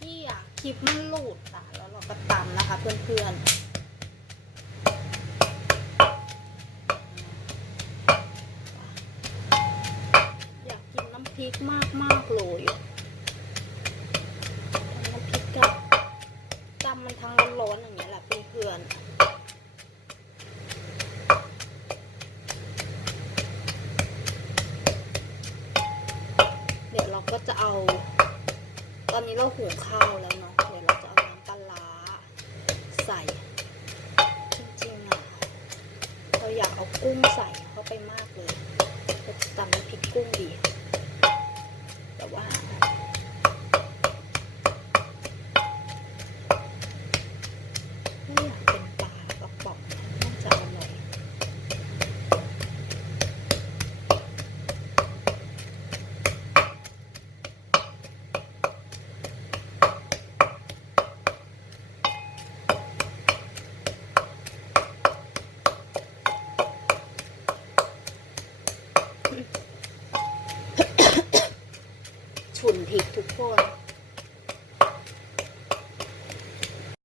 ที่อะคลิปมันหลุดอะแล้วเราก็ตำนะคะเพื่อนๆอยากกินน้ำพริกมากมากเลยน้ำพริกกับตำมันทั้งร้อนๆอย่างเงี้ยแหละเพื่อนๆเดี๋ยวเราก็จะเอา อนนี้เราหุงข้าวแล้วเนาะ เดี๋ยวเราจะเอาน้ำปลาใส่ จริงๆอะ เราอยากเอากุ้งใส่เข้าไปมากเลยเราจะตำน้ำพริกกุ้งดี แต่ว่า ไม่อยากเป็นปลากระป๋องนะน่าจะอร่อย ฉุนพริกทุกคน